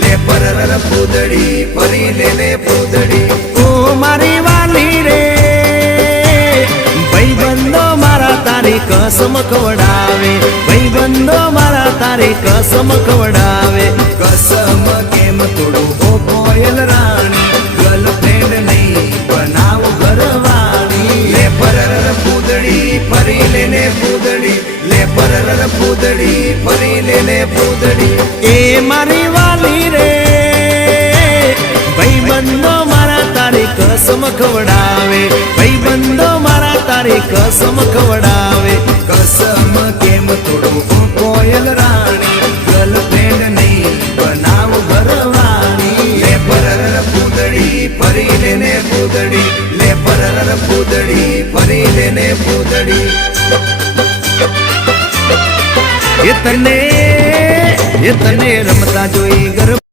લે પરર પૂદડી ફરી લે પૂદડી ઓ મારી વાલી રે ભાઈબંધો મારા તારી કસમ ખવડાવે ભાઈબંધો મારા તારી કસમ ખવડાવે કસમ કેમ તોડું ઓ કોયલ રાણી ગર્લફ્રેન્ડ નહીં બનાવ ઘરવાળી લે પરર પૂદડી ફરી લે પૂદડી લે પરર પૂદડી ફરી લે પૂદડી એ મારી વાલી રે ભાઈબંધો મારા તારી કસમ ખવડાવે ભાઈબંધો મારા તારી કસમ ખવડાવે કસમ કેમ તોડું ઓ કોયલ રાણી ગર્લફ્રેન્ડ નહીં બનાવ ઘરવાળી લે પરર પૂદડી ફરી લે પૂદડી લે પરર પૂદડી ફરી લે પૂદડી એ તને રમતા જોઈ ગર